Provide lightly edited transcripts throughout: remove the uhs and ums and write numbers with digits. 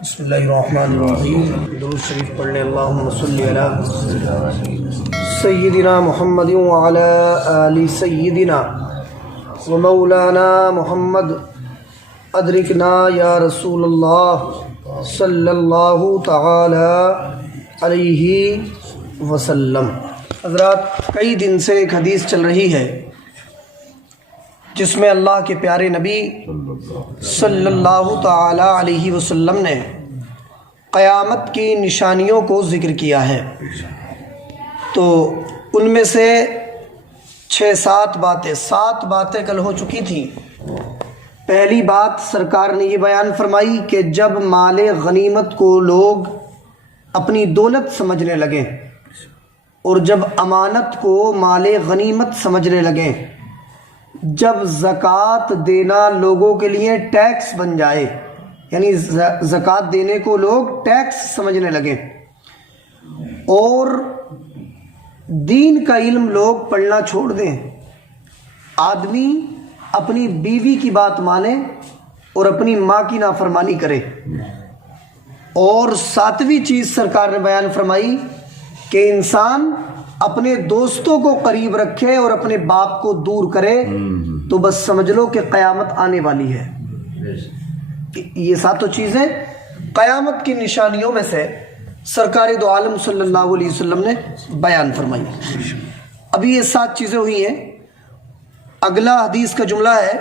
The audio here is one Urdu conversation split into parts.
بسم اللہ الرحمن الرحیم۔ درود شریف پڑھ لیں۔ اللہم صلی علی سیدنا محمد وعلی آل سیدنا ومولانا محمد ادرکنا یا رسول اللہ صلی اللہ تعالی علیہ وسلم۔ حضرات، کئی دن سے ایک حدیث چل رہی ہے جس میں اللہ کے پیارے نبی صلی اللہ تعالی علیہ وسلم نے قیامت کی نشانیوں کو ذکر کیا ہے۔ تو ان میں سے 7 باتیں کل ہو چکی تھیں۔ پہلی بات سرکار نے یہ بیان فرمائی کہ جب مال غنیمت کو لوگ اپنی دولت سمجھنے لگیں اور جب امانت کو مال غنیمت سمجھنے لگیں، جب زکوٰۃ دینا لوگوں کے لیے ٹیکس بن جائے، یعنی زکوٰۃ دینے کو لوگ ٹیکس سمجھنے لگیں، اور دین کا علم لوگ پڑھنا چھوڑ دیں، آدمی اپنی بیوی کی بات مانے اور اپنی ماں کی نافرمانی کرے، اور 7ویں چیز سرکار نے بیان فرمائی کہ انسان اپنے دوستوں کو قریب رکھے اور اپنے باپ کو دور کرے، تو بس سمجھ لو کہ قیامت آنے والی ہے۔ یہ 7 چیزیں قیامت کی نشانیوں میں سے سرکار دو عالم صلی اللہ علیہ وسلم نے بیان فرمائی۔ ابھی یہ 7 چیزیں ہوئی ہیں۔ اگلا حدیث کا جملہ ہے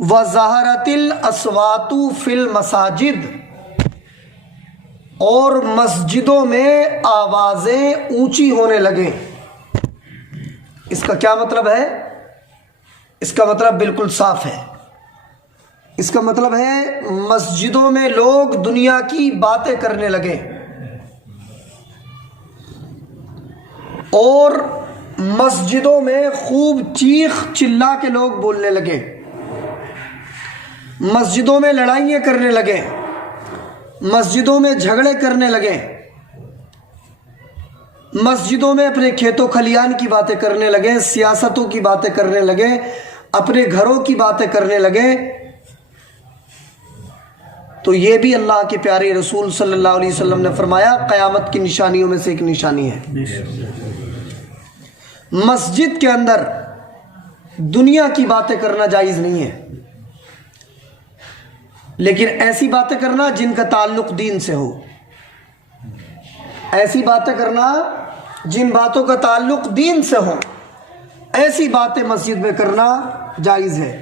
وَظَهَرَتِ الْأَصْوَاتُ فِي الْمَسَاجِدِ، اور مسجدوں میں آوازیں اونچی ہونے لگیں۔ اس کا کیا مطلب ہے؟ اس کا مطلب بالکل صاف ہے۔ اس کا مطلب ہے مسجدوں میں لوگ دنیا کی باتیں کرنے لگیں اور مسجدوں میں خوب چیخ چلا کے لوگ بولنے لگے، مسجدوں میں لڑائیاں کرنے لگے، مسجدوں میں جھگڑے کرنے لگے، مسجدوں میں اپنے کھیتوں کھلیان کی باتیں کرنے لگے، سیاستوں کی باتیں کرنے لگے، اپنے گھروں کی باتیں کرنے لگے۔ تو یہ بھی اللہ کے پیارے رسول صلی اللہ علیہ وسلم نے فرمایا قیامت کی نشانیوں میں سے ایک نشانی ہے۔ مسجد کے اندر دنیا کی باتیں کرنا جائز نہیں ہے، لیکن ایسی باتیں کرنا جن کا تعلق دین سے ہو، ایسی باتیں کرنا جن باتوں کا تعلق دین سے ہو، ایسی باتیں مسجد میں کرنا جائز ہے۔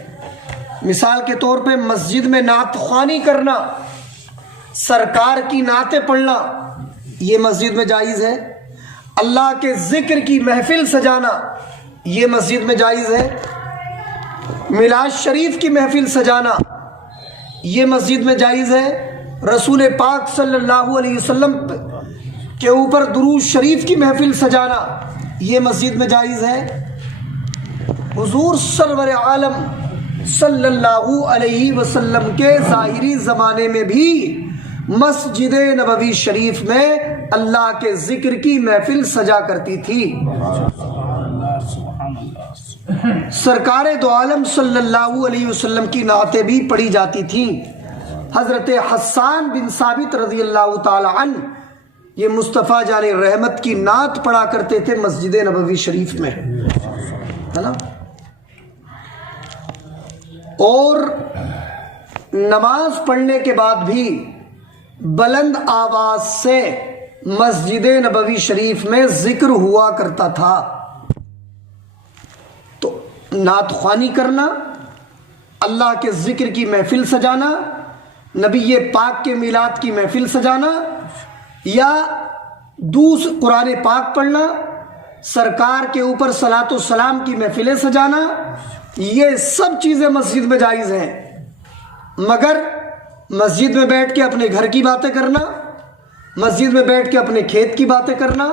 مثال کے طور پہ مسجد میں نعت خوانی کرنا، سرکار کی نعتیں پڑھنا، یہ مسجد میں جائز ہے۔ اللہ کے ذکر کی محفل سجانا، یہ مسجد میں جائز ہے۔ میلاد شریف کی محفل سجانا، یہ مسجد میں جائز ہے۔ رسول پاک صلی اللہ علیہ وسلم کے اوپر درود شریف کی محفل سجانا، یہ مسجد میں جائز ہے۔ حضور سرور عالم صلی اللہ علیہ وسلم کے ظاہری زمانے میں بھی مسجد نبوی شریف میں اللہ کے ذکر کی محفل سجا کرتی تھی۔ سرکار دو عالم صلی اللہ علیہ وسلم کی نعتیں بھی پڑھی جاتی تھیں۔ حضرت حسان بن ثابت رضی اللہ تعالی عنہ یہ مصطفیٰ جان رحمت کی نعت پڑھا کرتے تھے مسجد نبوی شریف میں، ہے نا۔ اور نماز پڑھنے کے بعد بھی بلند آواز سے مسجد نبوی شریف میں ذکر ہوا کرتا تھا۔ تو نعت خوانی کرنا، اللہ کے ذکر کی محفل سجانا، نبی پاک کے میلاد کی محفل سجانا، یا قرآن پاک پڑھنا، سرکار کے اوپر صلاۃ و سلام کی محفلیں سجانا، یہ سب چیزیں مسجد میں جائز ہیں۔ مگر مسجد میں بیٹھ کے اپنے گھر کی باتیں کرنا، مسجد میں بیٹھ کے اپنے کھیت کی باتیں کرنا،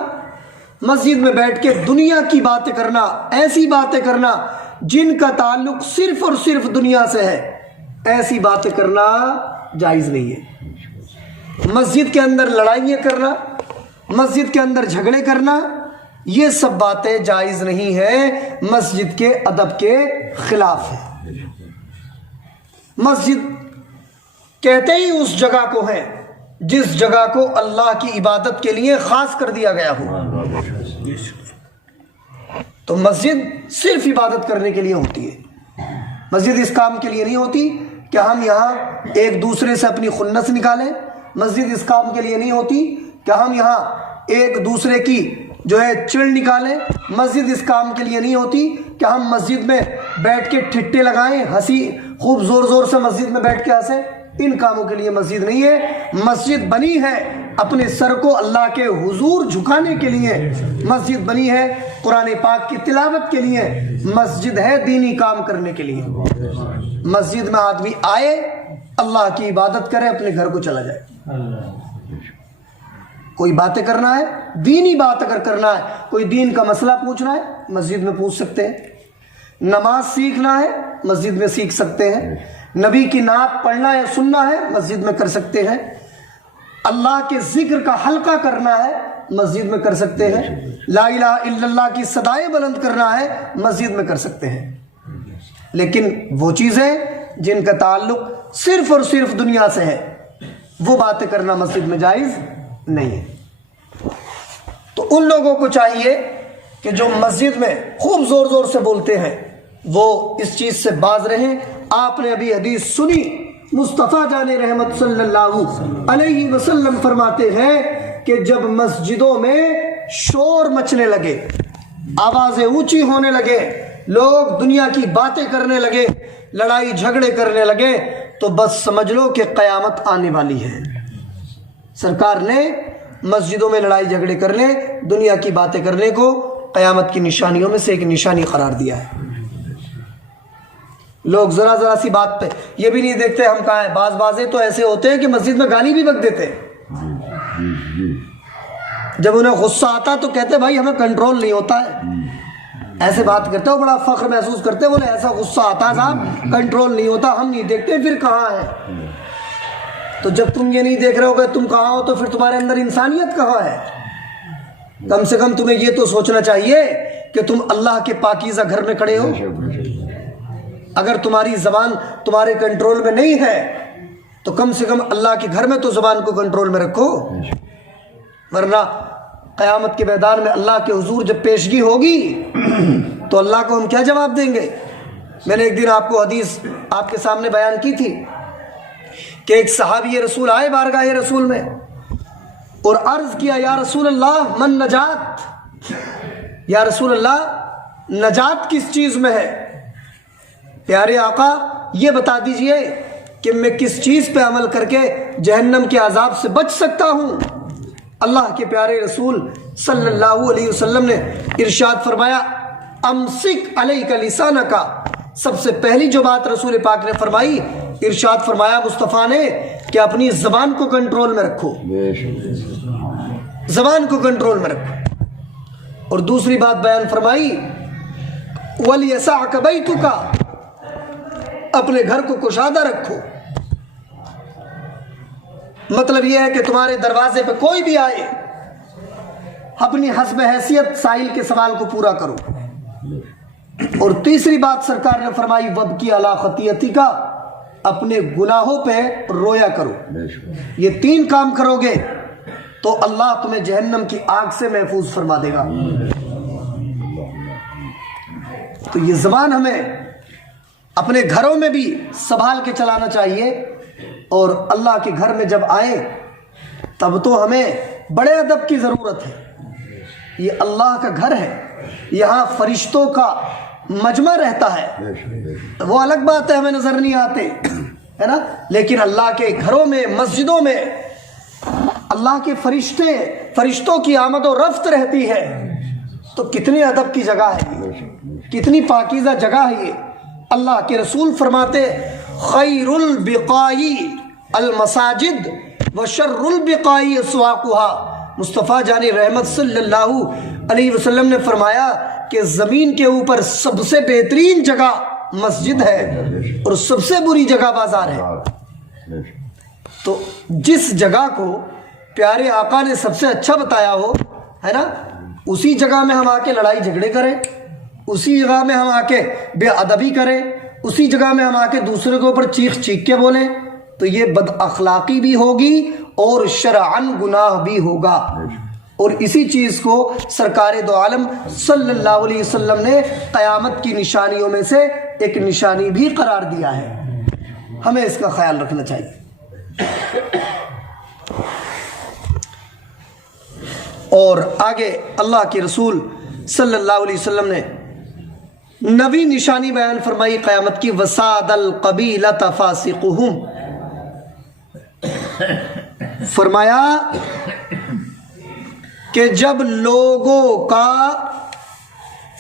مسجد میں بیٹھ کے دنیا کی باتیں کرنا، ایسی باتیں کرنا جن کا تعلق صرف اور صرف دنیا سے ہے، ایسی باتیں کرنا جائز نہیں ہے۔ مسجد کے اندر لڑائیاں کرنا، مسجد کے اندر جھگڑے کرنا، یہ سب باتیں جائز نہیں ہیں، مسجد کے ادب کے خلاف ہے۔ مسجد کہتے ہی اس جگہ کو ہیں جس جگہ کو اللہ کی عبادت کے لیے خاص کر دیا گیا ہو۔ تو مسجد صرف عبادت کرنے کے لیے ہوتی ہے، مسجد اس کام کے لیے نہیں ہوتی کہ ہم یہاں ایک دوسرے سے اپنی خنث نکالیں، مسجد اس کام کے لیے نہیں ہوتی کہ ہم یہاں ایک دوسرے کی جو ہے چڑ نکالیں، مسجد اس کام کے لیے نہیں ہوتی کہ ہم مسجد میں بیٹھ کے ٹھٹے لگائیں، ہنسی خوب زور زور سے مسجد میں بیٹھ کے ہنسیں۔ ان کاموں کے لیے مسجد نہیں ہے۔ مسجد بنی ہے اپنے سر کو اللہ کے حضور جھکانے کے لیے، مسجد بنی ہے قرآن پاک کی تلاوت کے لیے، مسجد ہے دینی کام کرنے کے لیے۔ مسجد میں آدمی آئے، اللہ کی عبادت کرے، اپنے گھر کو چلا جائے۔ کوئی باتیں کرنا ہے، دینی بات اگر کرنا ہے، کوئی دین کا مسئلہ پوچھنا ہے، مسجد میں پوچھ سکتے ہیں۔ نماز سیکھنا ہے، مسجد میں سیکھ سکتے ہیں۔ نبی کی نعت پڑھنا یا سننا ہے، مسجد میں کر سکتے ہیں۔ اللہ کے ذکر کا حلقہ کرنا ہے، مسجد میں کر سکتے ہیں۔ لا الہ الا اللہ کی صدائیں بلند کرنا ہے، مسجد میں کر سکتے ہیں۔ لیکن وہ چیزیں جن کا تعلق صرف اور صرف دنیا سے ہے، وہ باتیں کرنا مسجد میں جائز نہیں ہے۔ تو ان لوگوں کو چاہیے کہ جو مسجد میں خوب زور زور سے بولتے ہیں وہ اس چیز سے باز رہیں۔ آپ نے ابھی حدیث سنی، مصطفیٰ جان رحمت صلی اللہ علیہ وسلم فرماتے ہیں کہ جب مسجدوں میں شور مچنے لگے، آوازیں اونچی ہونے لگے، لوگ دنیا کی باتیں کرنے لگے، لڑائی جھگڑے کرنے لگے، تو بس سمجھ لو کہ قیامت آنے والی ہے۔ سرکار نے مسجدوں میں لڑائی جھگڑے کرنے، دنیا کی باتیں کرنے کو قیامت کی نشانیوں میں سے ایک نشانی قرار دیا ہے۔ لوگ ذرا ذرا سی بات پہ یہ بھی نہیں دیکھتے ہم کہاں ہیں۔ بعض بازے تو ایسے ہوتے ہیں کہ مسجد میں گالی بھی بک دیتے ہیں، جب انہیں غصہ آتا تو کہتے بھائی ہمیں کنٹرول نہیں ہوتا ہے، ایسے بات کرتے ہو، بڑا فخر محسوس کرتے، بولے ایسا غصہ آتا ہے صاحب، کنٹرول نہیں ہوتا، ہم نہیں دیکھتے پھر کہاں ہے۔ تو جب تم یہ نہیں دیکھ رہے ہو کہ تم کہاں ہو، تو پھر تمہارے اندر انسانیت کہاں ہے؟ کم سے کم تمہیں یہ تو سوچنا چاہیے کہ تم اللہ کے پاکیزہ گھر میں کھڑے ہو۔ اگر تمہاری زبان تمہارے کنٹرول میں نہیں ہے تو کم سے کم اللہ کے گھر میں تو زبان کو کنٹرول میں رکھو، ورنہ قیامت کے میدان میں اللہ کے حضور جب پیشگی ہوگی تو اللہ کو ہم کیا جواب دیں گے؟ میں نے ایک دن آپ کو حدیث آپ کے سامنے بیان کی تھی کہ ایک صحابی رسول آئے بارگاہ رسول میں اور عرض کیا، یا رسول اللہ من نجات، یا رسول اللہ نجات کس چیز میں ہے؟ پیارے آقا یہ بتا دیجئے کہ میں کس چیز پہ عمل کر کے جہنم کے عذاب سے بچ سکتا ہوں؟ اللہ کے پیارے رسول صلی اللہ علیہ وسلم نے ارشاد فرمایا، امسک علیک لسانک۔ سب سے پہلی جو بات رسول پاک نے فرمائی، ارشاد فرمایا مصطفیٰ نے کہ اپنی زبان کو کنٹرول میں رکھو، زبان کو کنٹرول میں رکھو۔ اور دوسری بات بیان فرمائی، وَلْيَسَعْكَ بَيْتُكَ، اپنے گھر کو کشادہ رکھو۔ مطلب یہ ہے کہ تمہارے دروازے پہ کوئی بھی آئے، اپنی حسب حیثیت سائل کے سوال کو پورا کرو۔ اور تیسری بات سرکار نے فرمائی، وَبْكِ عَلَىٰ خَطِيئَتِكَ، اپنے گناہوں پہ رویا کرو۔ یہ تین کام کرو گے تو اللہ تمہیں جہنم کی آگ سے محفوظ فرما دے گا۔ تو یہ زبان ہمیں اپنے گھروں میں بھی سنبھال کے چلانا چاہیے، اور اللہ کے گھر میں جب آئیں تب تو ہمیں بڑے ادب کی ضرورت ہے۔ یہ اللہ کا گھر ہے، یہاں فرشتوں کا مجمع رہتا ہے، وہ الگ بات ہے ہمیں نظر نہیں آتے ہے نا، لیکن اللہ کے گھروں میں مسجدوں میں اللہ کے فرشتوں کی آمد و رفت رہتی ہے، تو کتنے ادب کی جگہ ہے، کتنی پاکیزہ جگہ ہے یہ۔ اللہ کے رسول فرماتے، خیر البقائی المساجد وشر البقائی اسواقها۔ مصطفیٰ جان رحمت صلی اللہ علیہ وسلم نے فرمایا کہ زمین کے اوپر سب سے بہترین جگہ مسجد ہے اور سب سے بری جگہ بازار ہے۔ تو جس جگہ کو پیارے آقا نے سب سے اچھا بتایا ہو، ہے نا، اسی جگہ میں ہم آ کے لڑائی جھگڑے کریں، اسی جگہ میں ہم آ کے بے ادبی کریں، اسی جگہ میں ہم آ کے دوسرے کے اوپر چیخ چیخ کے بولیں، تو یہ بد اخلاقی بھی ہوگی اور شرعاً گناہ بھی ہوگا. اور اسی چیز کو سرکار دو عالم صلی اللہ علیہ وسلم نے قیامت کی نشانیوں میں سے ایک نشانی بھی قرار دیا ہے. ہمیں اس کا خیال رکھنا چاہیے. اور آگے اللہ کے رسول صلی اللہ علیہ وسلم نے نبی نشانی بیان فرمائی قیامت کی. وساد القبیلۃ فاسقہم، فرمایا کہ جب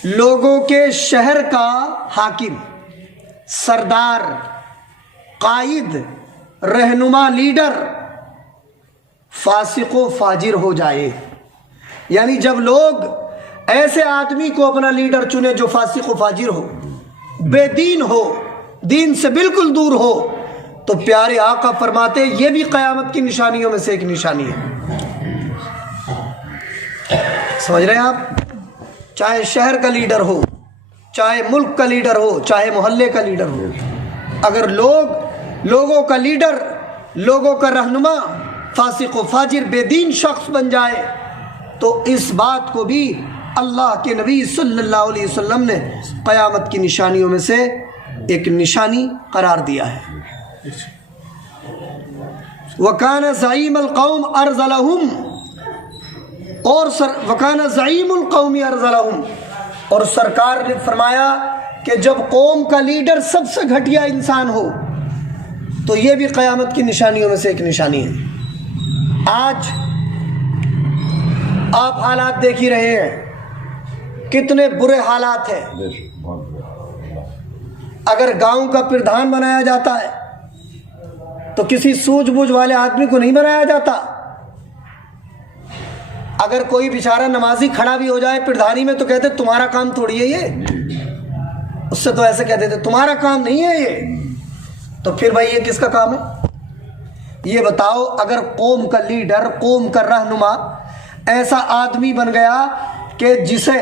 لوگوں کے شہر کا حاکم، سردار، قائد، رہنما، لیڈر فاسق و فاجر ہو جائے، یعنی جب لوگ ایسے آدمی کو اپنا لیڈر چنے جو فاسق و فاجر ہو، بے دین ہو، دین سے بالکل دور ہو، تو پیارے آقا فرماتے یہ بھی قیامت کی نشانیوں میں سے ایک نشانی ہے. سمجھ رہے ہیں آپ؟ چاہے شہر کا لیڈر ہو، چاہے ملک کا لیڈر ہو، چاہے محلے کا لیڈر ہو، اگر لوگوں کا لیڈر، لوگوں کا رہنما فاسق و فاجر بے دین شخص بن جائے تو اس بات کو بھی اللہ کے نبی صلی اللہ علیہ وسلم نے قیامت کی نشانیوں میں سے ایک نشانی قرار دیا ہے. وَكَانَ زَعِيمَ الْقَوْمِ أَرْذَلَهُمْ، وَكَانَ زَعِيمُ الْقَوْمِ أَرْذَلَهُمْ، اور سرکار نے فرمایا کہ جب قوم کا لیڈر سب سے گھٹیا انسان ہو تو یہ بھی قیامت کی نشانیوں میں سے ایک نشانی ہے. آج آپ حالات دیکھ ہی رہے ہیں، کتنے برے حالات ہیں. اگر گاؤں کا پردھان بنایا جاتا ہے تو کسی سوجھ بوجھ والے آدمی کو نہیں بنایا جاتا. اگر کوئی بیچارہ نمازی کھڑا بھی ہو جائے پردھانی میں تو کہتے تمہارا کام تھوڑی ہے یہ، اس سے تو ایسے کہتے تھے تمہارا کام نہیں ہے یہ. تو پھر بھائی یہ کس کا کام ہے؟ یہ بتاؤ. اگر قوم کا لیڈر، قوم کا رہنما ایسا آدمی بن گیا کہ جسے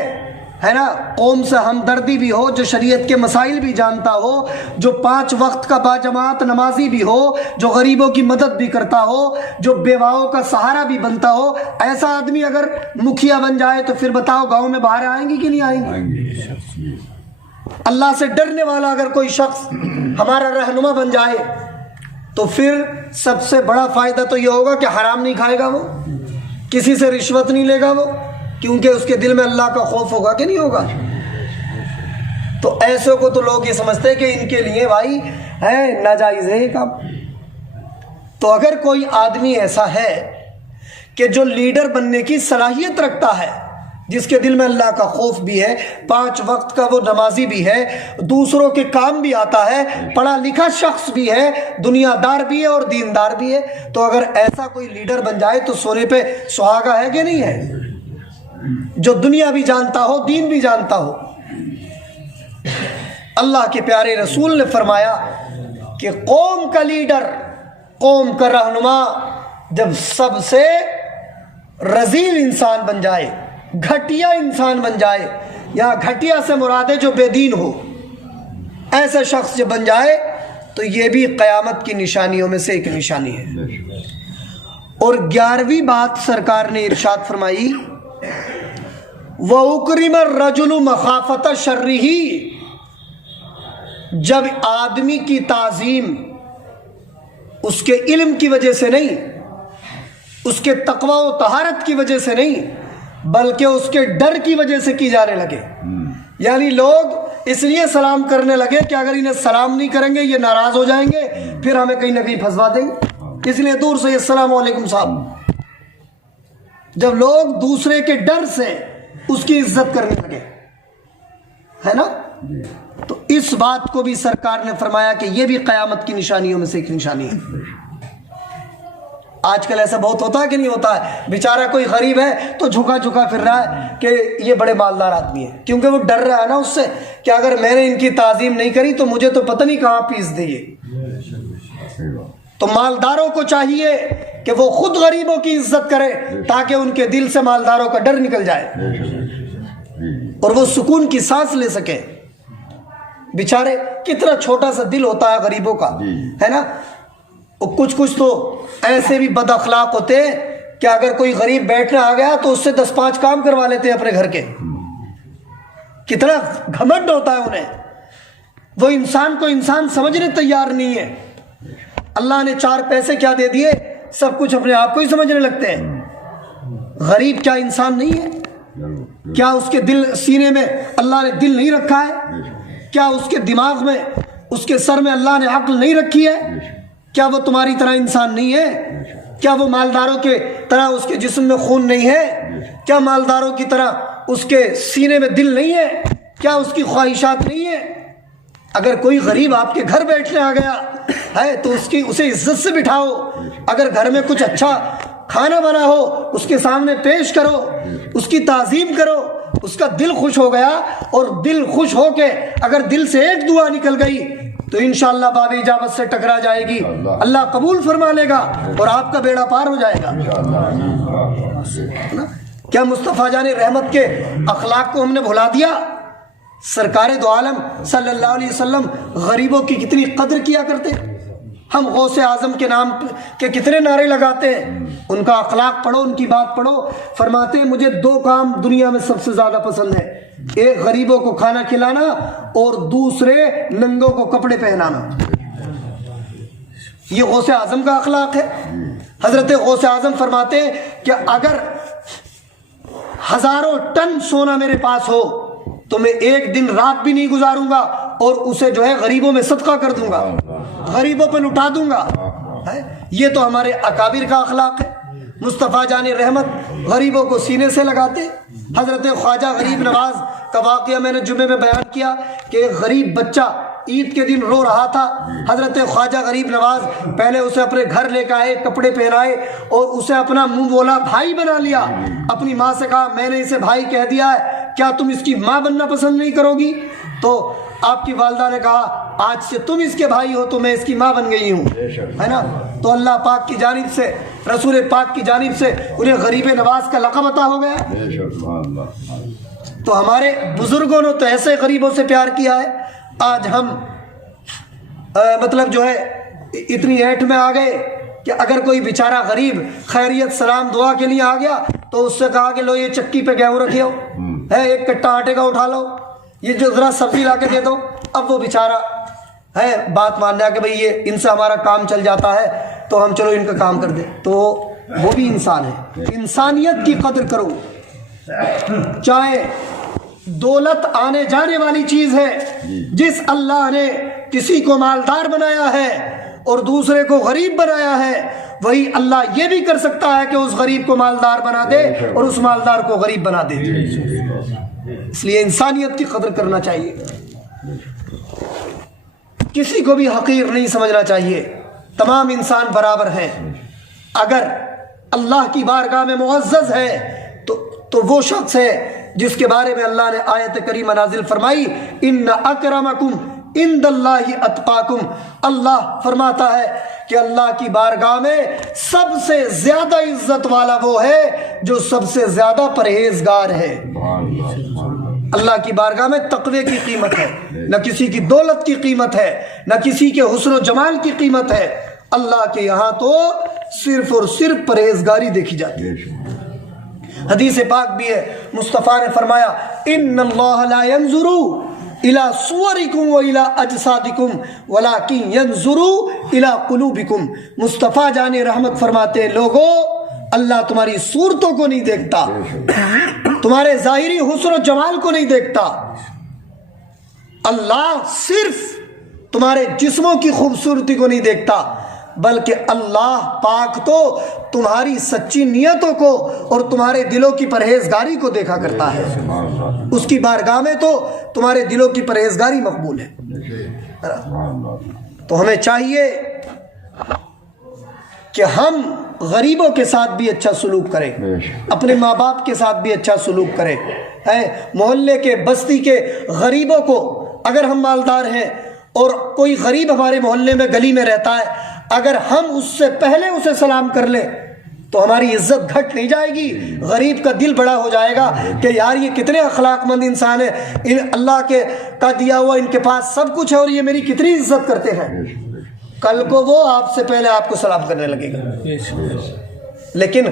ہے نا قوم سے ہمدردی بھی ہو، جو شریعت کے مسائل بھی جانتا ہو، جو 5 وقت کا باجماعت نمازی بھی ہو، جو غریبوں کی مدد بھی کرتا ہو، جو بیواؤں کا سہارا بھی بنتا ہو، ایسا آدمی اگر مکھیا بن جائے تو پھر بتاؤ گاؤں میں باہر آئیں گی کہ نہیں آئیں گی؟ اللہ سے ڈرنے والا اگر کوئی شخص ہمارا رہنما بن جائے تو پھر سب سے بڑا فائدہ تو یہ ہوگا کہ حرام نہیں کھائے گا، وہ کسی سے رشوت نہیں لے گا، وہ کیونکہ اس کے دل میں اللہ کا خوف ہوگا کہ نہیں ہوگا. تو ایسے کو تو لوگ یہ سمجھتے ہیں کہ ان کے لیے بھائی ہے ناجائز ہے یہ کام. تو اگر کوئی آدمی ایسا ہے کہ جو لیڈر بننے کی صلاحیت رکھتا ہے، جس کے دل میں اللہ کا خوف بھی ہے، 5 وقت کا وہ نمازی بھی ہے، دوسروں کے کام بھی آتا ہے، پڑھا لکھا شخص بھی ہے، دنیا دار بھی ہے اور دیندار بھی ہے، تو اگر ایسا کوئی لیڈر بن جائے تو سونے پہ سہاگا ہے کہ نہیں ہے؟ جو دنیا بھی جانتا ہو، دین بھی جانتا ہو. اللہ کے پیارے رسول نے فرمایا کہ قوم کا لیڈر، قوم کا رہنما جب سب سے رذیل انسان بن جائے، گھٹیا انسان بن جائے، یا گھٹیا سے مراد ہے جو بے دین ہو، ایسا شخص جب بن جائے تو یہ بھی قیامت کی نشانیوں میں سے ایک نشانی ہے. اور 11ویں بات سرکار نے ارشاد فرمائی، وَأُكْرِمَ الرَّجُلُ مَخَافَةَ شَرِّهِ، جب آدمی کی تعظیم اس کے علم کی وجہ سے نہیں، اس کے تقوی و طہارت کی وجہ سے نہیں، بلکہ اس کے ڈر کی وجہ سے کی جانے لگے. یعنی لوگ اس لیے سلام کرنے لگے کہ اگر انہیں سلام نہیں کریں گے یہ ناراض ہو جائیں گے، پھر ہمیں کہیں نہ کہیں پھنسوا دیں گے، اس لیے دور سے السلام علیکم صاحب. جب لوگ دوسرے کے ڈر سے اس کی عزت کرنے لگے، ہے نا، تو اس بات کو بھی سرکار نے فرمایا کہ یہ بھی قیامت کی نشانیوں میں سے ایک نشانی ہے. آج کل ایسا بہت ہوتا ہے کہ نہیں ہوتا ہے؟ بیچارہ کوئی غریب ہے تو جھکا جھکا پھر رہا ہے کہ یہ بڑے مالدار آدمی ہے، کیونکہ وہ ڈر رہا ہے نا اس سے کہ اگر میں نے ان کی تعظیم نہیں کری تو مجھے تو پتہ نہیں کہاں پیس دے یہ. تو مالداروں کو چاہیے کہ وہ خود غریبوں کی عزت کرے تاکہ ان کے دل سے مالداروں کا ڈر نکل جائے اور وہ سکون کی سانس لے سکے. بیچارے کتنا چھوٹا سا دل ہوتا ہے غریبوں کا، ہے نا، اور کچھ تو ایسے بھی بد اخلاق ہوتے ہیں کہ اگر کوئی غریب بیٹھنے آ گیا تو اس سے 10-5 کام کروا لیتے ہیں اپنے گھر کے. کتنا گھمنڈ ہوتا ہے انہیں. وہ انسان کو انسان سمجھنے تیار نہیں ہے. اللہ نے 4 پیسے کیا دے دیے, سب کچھ اپنے آپ کو ہی سمجھنے لگتے ہیں. غریب کیا انسان نہیں ہے؟ کیا اس کے دل سینے میں اللہ نے دل نہیں رکھا ہے؟ کیا اس کے دماغ میں, اس کے سر میں اللہ نے عقل نہیں رکھی ہے؟ کیا وہ تمہاری طرح انسان نہیں ہے؟ کیا وہ مالداروں کے طرح اس کے جسم میں خون نہیں ہے؟ کیا مالداروں کی طرح اس کے سینے میں دل نہیں ہے؟ کیا اس کی خواہشات نہیں ہے؟ اگر کوئی غریب آپ کے گھر بیٹھنے آ گیا ہے تو اسے عزت سے بٹھاؤ. اگر گھر میں کچھ اچھا کھانا بنا ہو اس کے سامنے پیش کرو, اس کی تعظیم کرو. اس کا دل خوش ہو گیا, اور دل خوش ہو کے اگر دل سے ایک دعا نکل گئی تو انشاءاللہ باب اجابت سے ٹکرا جائے گی, اللہ قبول فرما لے گا اور آپ کا بیڑا پار ہو جائے گا. کیا مصطفیٰ جان رحمت کے اخلاق کو ہم نے بھلا دیا؟ سرکار دو عالم صلی اللہ علیہ وسلم غریبوں کی کتنی قدر کیا کرتے. ہم غوث اعظم کے نام کے کتنے نعرے لگاتے ہیں. ان کا اخلاق پڑھو, ان کی بات پڑھو. فرماتے ہیں مجھے 2 کام دنیا میں سب سے زیادہ پسند ہے, ایک غریبوں کو کھانا کھلانا اور دوسرے ننگوں کو کپڑے پہنانا. یہ غوث اعظم کا اخلاق ہے. حضرت غوث اعظم فرماتے ہیں کہ اگر 1000 ٹن سونا میرے پاس ہو تو میں ایک دن رات بھی نہیں گزاروں گا اور اسے جو ہے غریبوں میں صدقہ کر دوں گا, غریبوں پہ لٹا دوں گا. یہ تو ہمارے اکابر کا اخلاق ہے. مصطفیٰ جان رحمت غریبوں کو سینے سے لگاتے. حضرت خواجہ غریب نواز کا واقعہ میں نے جمعے میں بیان کیا کہ ایک غریب بچہ عید کے دن رو رہا تھا. حضرت خواجہ غریب نواز پہلے اسے اپنے گھر لے کے آئے, کپڑے پہنائے اور اسے اپنا منہ بولا بھائی بنا لیا. اپنی ماں سے کہا میں نے اسے بھائی کہہ دیا ہے, کیا تم اس کی ماں بننا پسند نہیں کرو گی؟ تو آپ کی والدہ نے کہا آج سے تم اس کے بھائی ہو تو میں اس کی ماں بن گئی ہوں, ہے نا. تو اللہ پاک کی جانب سے, رسول پاک کی جانب سے انہیں غریب نواز کا لقب عطا ہو گیا. تو ہمارے بزرگوں نے تو ایسے غریبوں سے پیار کیا ہے. آج ہم مطلب جو ہے اتنی ایٹھ میں آ گئے کہ اگر کوئی بیچارہ غریب خیریت سلام دعا کے لیے آ گیا تو اس سے کہا کہ لو یہ چکی پہ گیہوں رکھے ہو, ہے ایک کٹا آٹے کا اٹھا لو, یہ جو ذرا سبزی لا کے دے دو. اب وہ بیچارہ ہے بات ماننا کہ بھئی یہ ان سے ہمارا کام چل جاتا ہے تو ہم چلو ان کا کام کر دیں. تو وہ بھی انسان ہے. انسانیت کی قدر کرو. چاہے دولت آنے جانے والی چیز ہے, جس اللہ نے کسی کو مالدار بنایا ہے اور دوسرے کو غریب بنایا ہے, وہی اللہ یہ بھی کر سکتا ہے کہ اس غریب کو مالدار بنا دے اور اس مالدار کو غریب بنا دے. اس لیے انسانیت کی قدر کرنا چاہیے. کسی کو بھی حقیر نہیں سمجھنا چاہیے. تمام انسان برابر ہیں. اگر اللہ کی بارگاہ میں معزز ہے تو وہ شخص ہے جس کے بارے میں اللہ نے آیت کریمہ نازل فرمائی ان اکرمکم عند اللہ اتقاکم. اللہ فرماتا ہے کہ اللہ کی بارگاہ میں سب سے زیادہ عزت والا وہ ہے جو سب سے زیادہ پرہیزگار ہے. اللہ کی بارگاہ میں تقوی کی قیمت ہے, نہ کسی کی دولت کی قیمت ہے, نہ کسی کے حسن و جمال کی قیمت ہے. اللہ کے یہاں تو صرف اور صرف پرہیزگاری دیکھی جاتی ہے. حدیث پاک بھی ہے, مصطفیٰ نے فرمایا ان اللہ لا ينظر الى صورکم و الى اجسادکم ولکن ينظر الى قلوبکم. مصطفیٰ جان رحمت فرماتے ہیں لوگوں اللہ تمہاری صورتوں کو نہیں دیکھتا, تمہارے ظاہری حسن و جمال کو نہیں دیکھتا. اللہ صرف تمہارے جسموں کی خوبصورتی کو نہیں دیکھتا, بلکہ اللہ پاک تو تمہاری سچی نیتوں کو اور تمہارے دلوں کی پرہیزگاری کو دیکھا کرتا ہے. اس کی بارگاہ میں تو تمہارے دلوں کی پرہیزگاری مقبول ہے. تو ہمیں چاہیے کہ ہم غریبوں کے ساتھ بھی اچھا سلوک کریں, اپنے ماں باپ کے ساتھ بھی اچھا سلوک کریں. محلے کے بستی کے غریبوں کو اگر ہم مالدار ہیں اور کوئی غریب ہمارے محلے میں گلی میں رہتا ہے, اگر ہم اس سے پہلے اسے سلام کر لیں تو ہماری عزت گھٹ نہیں جائے گی. غریب کا دل بڑا ہو جائے گا کہ یار یہ کتنے اخلاق مند انسان ہیں, اللہ کے کا دیا ہوا ان کے پاس سب کچھ ہے اور یہ میری کتنی عزت کرتے ہیں. کل کو وہ آپ سے پہلے آپ کو سلام کرنے لگے گا۔ لیکن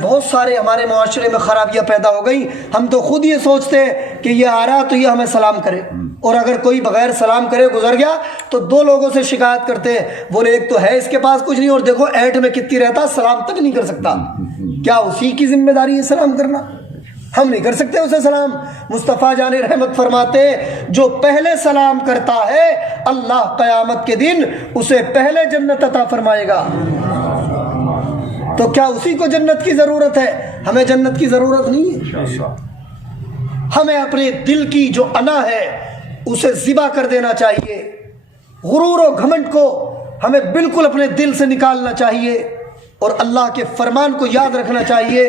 بہت سارے ہمارے معاشرے میں خرابیاں پیدا ہو گئی، ہم تو خود یہ سوچتے ہیں کہ یہ آ رہا تو یہ ہمیں سلام کرے، اور اگر کوئی بغیر سلام کرے گزر گیا تو دو لوگوں سے شکایت کرتے ہیں، بولے ایک تو ہے اس کے پاس کچھ نہیں، اور دیکھو ایٹ میں کتنی رہتا، سلام تک نہیں کر سکتا۔ کیا اسی کی ذمہ داری ہے سلام کرنا؟ ہم نہیں کر سکتے اسے سلام۔ مصطفیٰ جان رحمت فرماتے جو پہلے سلام کرتا ہے اللہ قیامت کے دن اسے پہلے جنت عطا فرمائے گا۔ تو کیا اسی کو جنت کی ضرورت ہے؟ ہمیں جنت کی ضرورت نہیں ہے۔ ہمیں اپنے دل کی جو انا ہے اسے ذبح کر دینا چاہیے، غرور و گھمنڈ کو ہمیں بالکل اپنے دل سے نکالنا چاہیے، اور اللہ کے فرمان کو یاد رکھنا چاہیے۔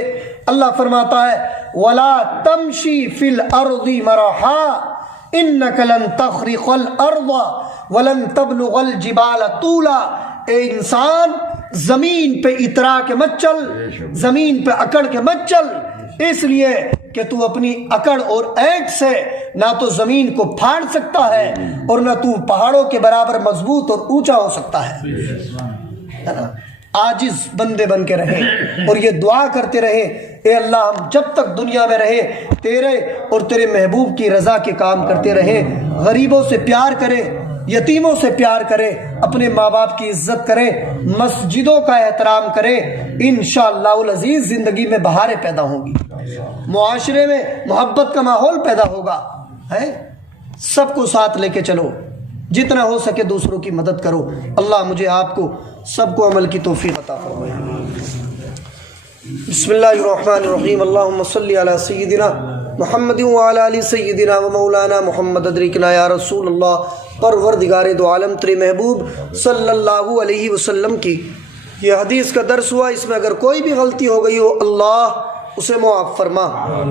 اللہ فرماتا ہے وَلَا تَمْشِي فِي الْأَرْضِ مَرَحًا إِنَّكَ لَن تَخْرِقَ الْأَرْضَ وَلَن تَبْلُغَ الْجِبَالَ طُولًا۔ اے انسان زمین پہ اترا کے مت چل، زمین پہ اکڑ کے مت چل، اس لیے کہ تو اپنی اکڑ اور اینٹ سے نہ تو زمین کو پھاڑ سکتا ہے اور نہ تو پہاڑوں کے برابر مضبوط اور اونچا ہو سکتا ہے۔ عاجز بندے بن کے رہے اور یہ دعا کرتے رہے اے اللہ ہم جب تک دنیا میں رہے تیرے اور تیرے محبوب کی رضا کے کام کرتے رہے، غریبوں سے پیار کرے، یتیموں سے پیار کرے، اپنے ماں باپ کی عزت کرے، مسجدوں کا احترام کرے، انشاءاللہ العزیز زندگی میں بہاریں پیدا ہوں گی، معاشرے میں محبت کا ماحول پیدا ہوگا۔ سب کو ساتھ لے کے چلو، جتنا ہو سکے دوسروں کی مدد کرو۔ اللہ مجھے آپ کو سب کو عمل کی توفیق عطا فرمائے۔ بسم اللہ الرحمن الرحیم، اللہم صلی علی سیدنا محمد وعلی آل سیدنا و مولانا محمد، ادرکنا یا رسول اللہ۔ پروردگار دو عالم تیرے محبوب صلی اللہ علیہ وسلم کی یہ حدیث کا درس ہوا، اس میں اگر کوئی بھی غلطی ہو گئی ہو اللہ اسے معاف فرما۔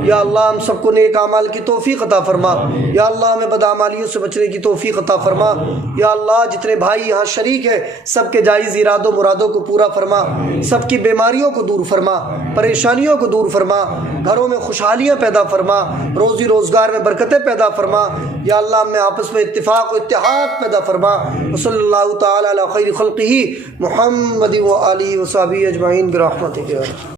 یا اللہ ہم سب کو نیک اعمال کی توفیق عطا فرما، یا اللہ ہمیں بدعمالیوں سے بچنے کی توفیق عطا فرما۔ یا اللہ جتنے بھائی یہاں شریک ہیں سب کے جائز ارادوں مرادوں کو پورا فرما، سب کی بیماریوں کو دور فرما، پریشانیوں کو دور فرما، گھروں میں خوشحالیاں پیدا فرما، روزی روزگار میں برکتیں پیدا فرما۔ یا اللہ ہمیں آپس میں اتفاق و اتحاد پیدا فرما۔ وصلی اللہ تعالی علی خیر خلقہ محمد و آلہ و صحبہ اجمعین برحمتک۔